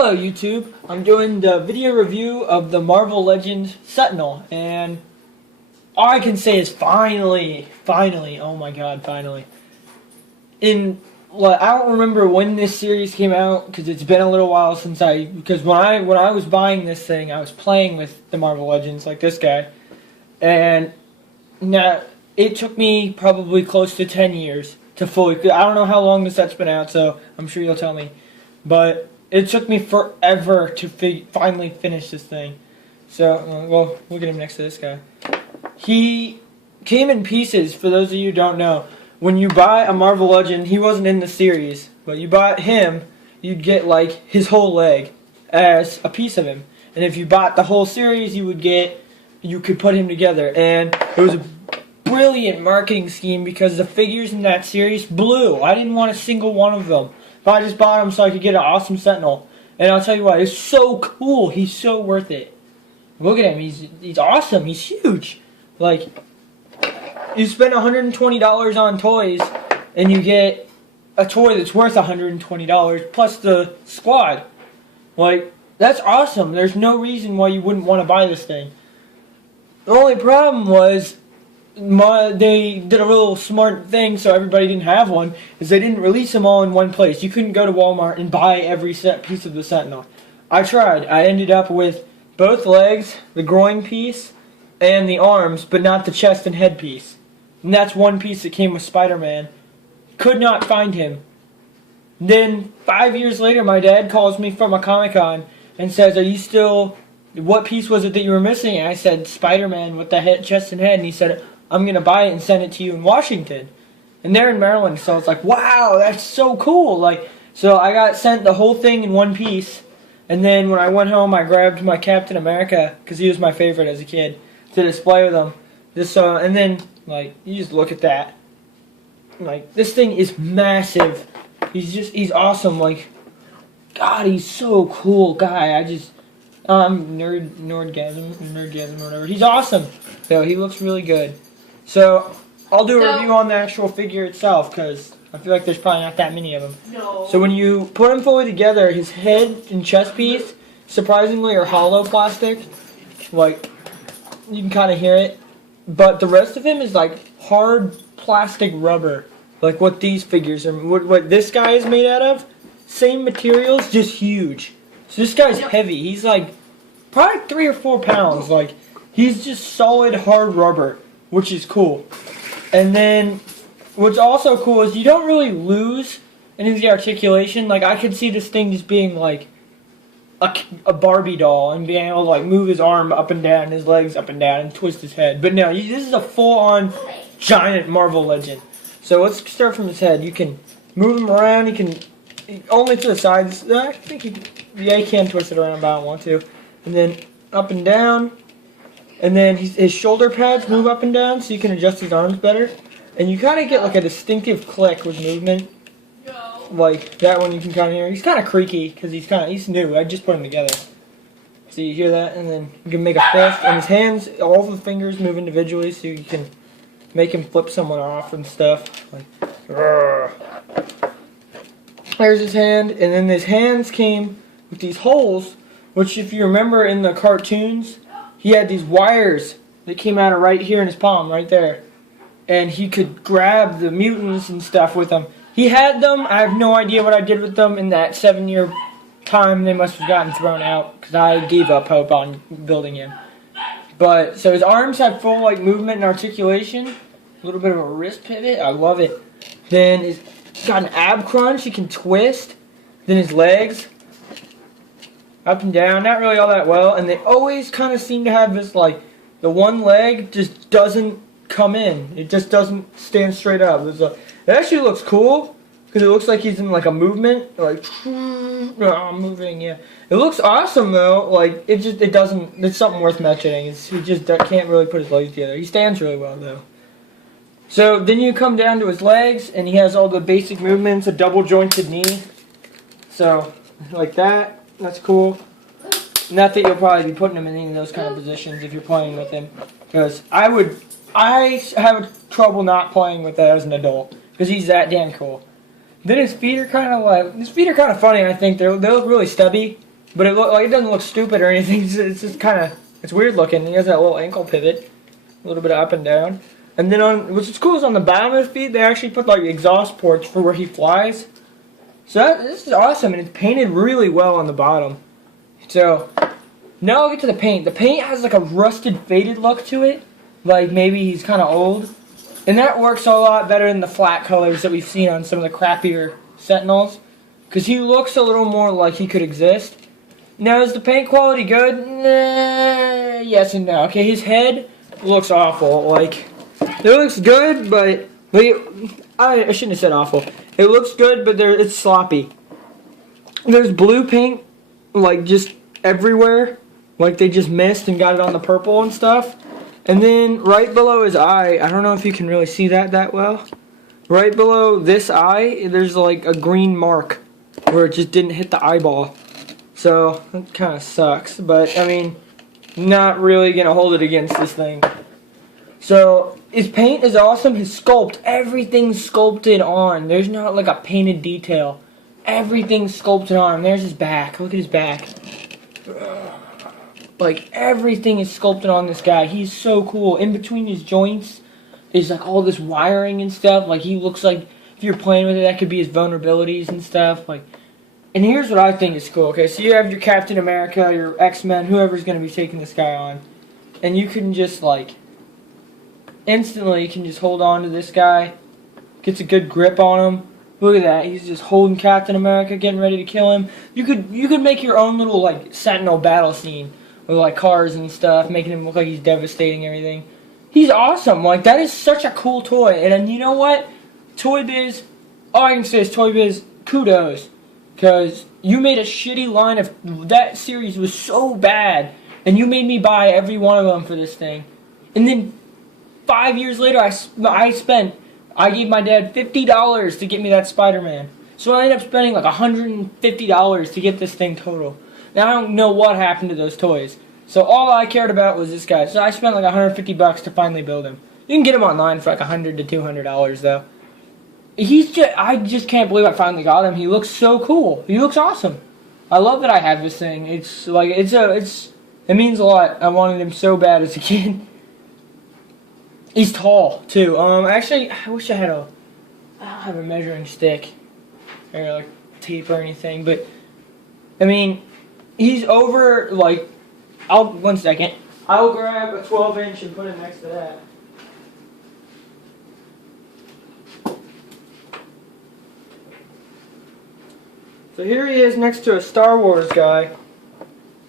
Hello YouTube, I'm doing the video review of the Marvel Legends Sentinel, and all I can say is finally, oh my god, finally. I don't remember when this series came out, because it's been a little while since because when I was buying this thing, I was playing with the Marvel Legends, like this guy, and now it took me probably close to 10 years to fully, I don't know how long the set's been out, so I'm sure you'll tell me, but it took me forever to finally finish this thing. So, well, look at him next to this guy. He came in pieces, for those of you who don't know. When you buy a Marvel Legend, he wasn't in the series, but you bought him, you'd get, like, his whole leg as a piece of him. And if you bought the whole series, you could put him together. And it was a brilliant marketing scheme because the figures in that series blew. I didn't want a single one of them. But I just bought him so I could get an awesome Sentinel. And I'll tell you what, it's so cool. He's so worth it. Look at him. He's awesome. He's huge. Like, you spend $120 on toys, and you get a toy that's worth $120 plus the squad. Like, that's awesome. There's no reason why you wouldn't want to buy this thing. The only problem was they did a little smart thing so everybody didn't have one, is they didn't release them all in one place. You couldn't go to Walmart and buy every piece of the Sentinel. I tried. I ended up with both legs, the groin piece, and the arms, but not the chest and head piece. And that's one piece that came with Spider-Man. Could not find him. Then, 5 years later, my dad calls me from a Comic-Con and says, what piece was it that you were missing? And I said, Spider-Man with the head, chest and head. And he said, I'm going to buy it and send it to you in Washington. And they're in Maryland, so it's like, wow, that's so cool. So I got sent the whole thing in one piece. And then when I went home, I grabbed my Captain America, because he was my favorite as a kid, to display with him. And then, you just look at that. This thing is massive. He's awesome. God, he's so cool, guy. Nerdgasm or whatever. He's awesome. So he looks really good. So I'll do a review on the actual figure itself, because I feel like there's probably not that many of them. No. So when you put him fully together, his head and chest piece, surprisingly, are hollow plastic. You can kind of hear it. But the rest of him is hard plastic rubber. Like what these figures are, what this guy is made out of. Same materials, just huge. So this guy's heavy. He's probably 3 or 4 pounds. He's just solid hard rubber, which is cool. And then what's also cool is you don't really lose any of the articulation. I could see this thing just being a Barbie doll and being able to move his arm up and down, his legs up and down, and twist his head. But no, this is a full-on giant Marvel Legend. So let's start from his head. You can move him around. You can only to the sides. I think you can twist it around, but I don't want to. And then up and down. And then his shoulder pads move up and down, so you can adjust his arms better. And you kind of get a distinctive click with movement. That one you can kind of hear. He's kind of creaky because he's new. I just put him together. So you hear that, and then you can make a fist. And his hands, all the fingers move individually, so you can make him flip someone off and stuff. There's his hand, and then his hands came with these holes, which if you remember in the cartoons, he had these wires that came out of right here in his palm, right there. And he could grab the mutants and stuff with them. He had them. I have no idea what I did with them in that 7-year time. They must have gotten thrown out because I gave up hope on building him. But, so his arms have full movement and articulation. A little bit of a wrist pivot. I love it. Then he's got an ab crunch. He can twist. Then his legs, up and down, not really all that well, and they always kind of seem to have this, the one leg just doesn't come in. It just doesn't stand straight up. It actually looks cool, because it looks like he's in, a movement, moving, yeah. It looks awesome, though, it doesn't, it's something worth mentioning. He just can't really put his legs together. He stands really well, though. So, then you come down to his legs, and he has all the basic movements, a double-jointed knee. So, like that. That's cool. Not that you'll probably be putting him in any of those kind of positions if you're playing with him. Because I have trouble not playing with that as an adult. Because he's that damn cool. Then his feet are kind of funny, I think. They look really stubby. but it doesn't look stupid or anything. It's just kind of, it's weird looking. He has that little ankle pivot, a little bit of up and down. And then what's cool is on the bottom of his feet, they actually put like exhaust ports for where he flies. So this is awesome, and it's painted really well on the bottom. So now I'll get to the paint. The paint has like a rusted, faded look to it. Like maybe he's kind of old. And that works a lot better than the flat colors that we've seen on some of the crappier Sentinels. Because he looks a little more like he could exist. Now, is the paint quality good? Nah, yes and no. Okay, his head looks awful. Like, it looks good, but I shouldn't have said awful. It looks good, but it's sloppy. There's blue paint, like, just everywhere. Like, they just missed and got it on the purple and stuff. And then right below his eye, I don't know if you can really see that well. Right below this eye, there's like a green mark where it just didn't hit the eyeball. So that kind of sucks. But I mean, not really gonna hold it against this thing. So his paint is awesome. His sculpt, everything's sculpted on. There's not like a painted detail. Everything's sculpted on. There's his back. Look at his back. Like, everything is sculpted on this guy. He's so cool. In between his joints is, like, all this wiring and stuff. Like, he looks like, if you're playing with it, that could be his vulnerabilities and stuff. Like, and here's what I think is cool, okay? So you have your Captain America, your X-Men, whoever's going to be taking this guy on. And you can just, like, instantly, you can just hold on to this guy. Gets a good grip on him. Look at that. He's just holding Captain America, getting ready to kill him. You could make your own little, like, Sentinel battle scene. With like cars and stuff, making him look like he's devastating everything. He's awesome. Like, that is such a cool toy. And you know what? Toy Biz, all I can say is Toy Biz, kudos. Because you made a shitty line of, that series was so bad. And you made me buy every one of them for this thing. And then 5 years later, I gave my dad $50 to get me that Spider-Man. So I ended up spending like $150 to get this thing total. Now, I don't know what happened to those toys. So all I cared about was this guy. So I spent like $150 to finally build him. You can get him online for like $100 to $200 though. I just can't believe I finally got him. He looks so cool. He looks awesome. I love that I have this thing. It's like it means a lot. I wanted him so bad as a kid. He's tall too. Actually, I wish I don't have a measuring stick or like tape or anything, but I mean, he's over, like, one second. I'll grab a 12-inch and put it next to that. So here he is next to a Star Wars guy.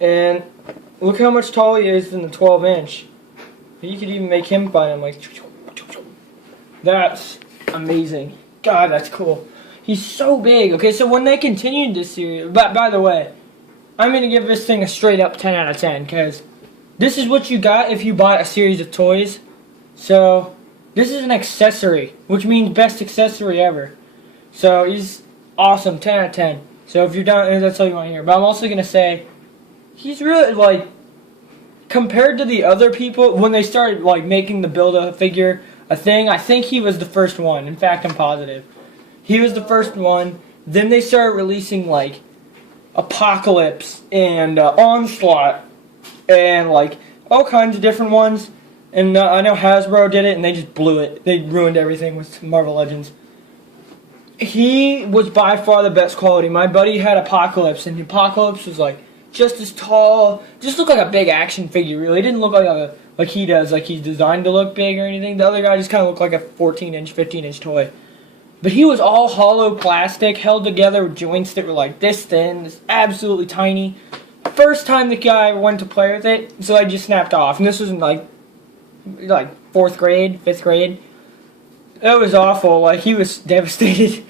And look how much taller he is than the 12-inch. You could even make him fight him, like, that's amazing. God, that's cool. He's so big. Okay, so when they continued this series, by the way, I'm going to give this thing a straight up 10 out of 10, because this is what you got if you bought a series of toys. So, this is an accessory, which means best accessory ever. So, he's awesome, 10 out of 10. So, if you're done, that's all you want to hear. But I'm also going to say, he's really, like, compared to the other people, when they started, like, making the Build-A-Figure a thing, I think he was the first one. In fact, I'm positive. He was the first one. Then they started releasing, like, Apocalypse and Onslaught and like all kinds of different ones, and I know Hasbro did it and they just blew it. They ruined everything with Marvel Legends. He was by far the best quality. My buddy had Apocalypse, and Apocalypse was like just as tall, just looked like a big action figure. Really, it didn't look like he does, like he's designed to look big or anything. The other guy just kind of looked like a 14-inch, 15-inch toy. But he was all hollow plastic, held together with joints that were like this thin, this absolutely tiny. First time the guy went to play with it, so I just snapped off. And this was in like 4th grade, 5th grade. It was awful. Like, he was devastated.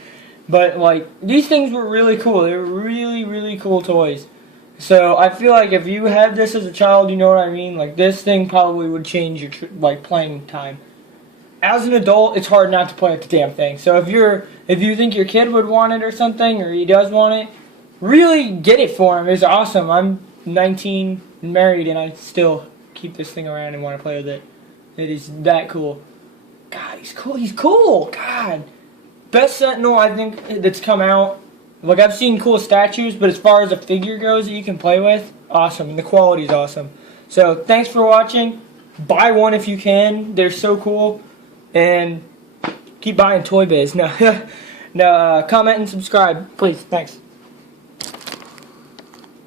But like, these things were really cool. They were really, really cool toys. So I feel like if you had this as a child, you know what I mean? Like, this thing probably would change your like playing time. As an adult, it's hard not to play with the damn thing. So if you think your kid would want it or something, or he does want it, really get it for him. It's awesome. I'm 19 and married, and I still keep this thing around and want to play with it. It is that cool. God, he's cool. He's cool. God, best Sentinel I think that's come out. Like, I've seen cool statues, but as far as a figure goes that you can play with, awesome. And the quality's awesome. So, thanks for watching. Buy one if you can. They're so cool. And keep buying Toy Biz. No, comment and subscribe, please. Thanks.